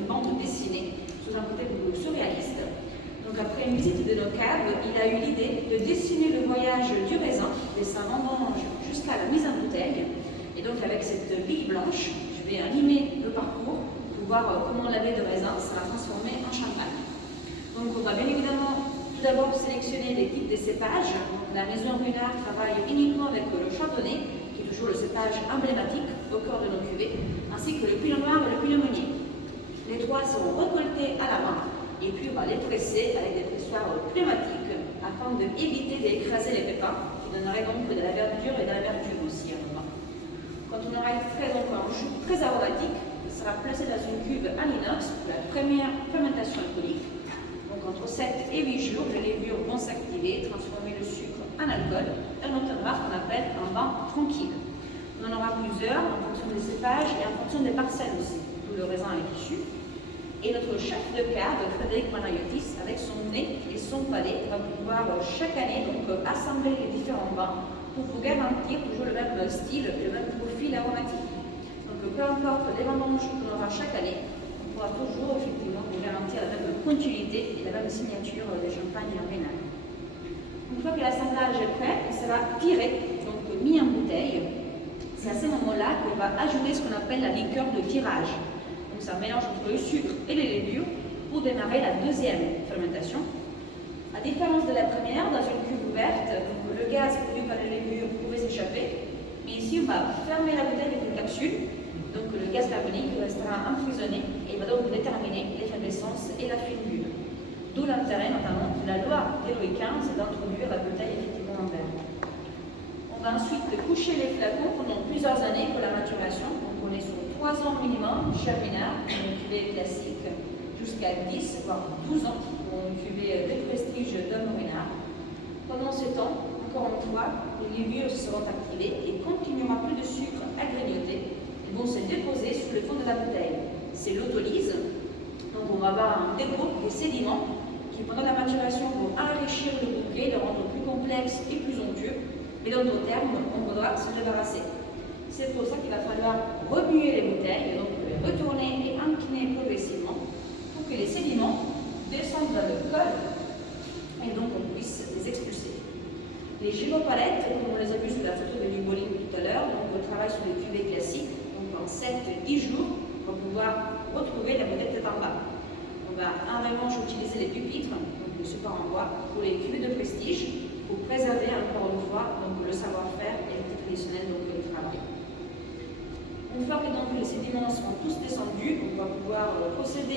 une bande dessinée, sous un côté beaucoup surréaliste. Donc après une visite de nos caves, il a eu l'idée de dessiner le voyage du raisin, de sa vendange jusqu'à la mise en bouteille. Et donc avec cette bille blanche, je vais animer le parcours pour voir comment la baie de raisin sera transformée en champagne. Donc on va bien évidemment tout d'abord sélectionner les types de cépages. Donc, la maison Ruinart travaille uniquement avec le chardonnay, qui est toujours le cépage emblématique au cœur de nos cuvées, ainsi que le pinot noir et le pinot meunier. Les trois seront récoltés à la main et puis on va les presser avec des pressoirs pneumatiques afin d'éviter d'écraser les pépins qui donneraient donc de la verdure et de l'amertume aussi à moment. Quand on aura extrait donc un jus très aromatique, il sera placé dans une cuve en inox pour la première fermentation alcoolique. Donc entre 7 et 8 jours, les levures vont s'activer, transformer le sucre en alcool et on obtiendra ce qu'on appelle un vin tranquille. On en aura plusieurs en fonction des cépages et en fonction des parcelles aussi, d'où le raisin est issu. Et notre chef de cave, Frédéric Manayotis, avec son nez et son palais, va pouvoir chaque année donc, assembler les différents vins pour vous garantir toujours le même style et le même profil aromatique. Donc peu importe les vendanges qu'on aura chaque année, on pourra toujours effectivement vous garantir la même continuité et la même signature des champagnes Ruinart. Une fois que l'assemblage est prêt, il sera tiré, donc mis en bouteille. C'est à ce moment-là qu'on va ajouter ce qu'on appelle la liqueur de tirage. Donc c'est un mélange entre le sucre et les levures pour démarrer la deuxième fermentation. À différence de la première, dans une cuve ouverte, donc le gaz produit par les levures pouvait s'échapper. Mais ici, on va fermer la bouteille avec une capsule. Donc le gaz carbonique restera emprisonné et va donc déterminer l'effervescence et la finure. D'où l'intérêt notamment de la loi de Louis XV d'introduire la bouteille effectivement en verre. On va ensuite coucher les flacons pendant plusieurs années pour la maturation. Donc on est sur 3 ans minimum chez Ruinart, pour une cuvée classique, jusqu'à 10 voire 12 ans pour une cuvée de prestige d'Homme Ruinart. Pendant ce temps, encore une fois, les levures seront activées et continuera plus de sucre à grignoter. Ils vont se déposer sur le fond de la bouteille. C'est l'autolyse. Donc on va avoir un dépôt des sédiments qui pendant la maturation vont enrichir le bouquet, le rendre plus complexe et plus onctueux. Mais dans d'autres termes, on devra se débarrasser. C'est pour ça qu'il va falloir remuer les bouteilles, donc les retourner et incliner progressivement pour que les sédiments descendent dans le col et donc on puisse les expulser. Les gyropalettes, comme on les a vus sur la photo de Luboline tout à l'heure, donc on travaille sur les cuvées classiques, donc en 7-10 jours, on va pouvoir retrouver la bouteille tête en bas. On va en revanche utiliser les pupitres, donc le support en bois, pour les cuvées de prestige, pour préserver encore une fois donc, le savoir-faire et le traditionnel donc, du travail. Une fois que donc, les sédiments seront tous descendus, on va pouvoir procéder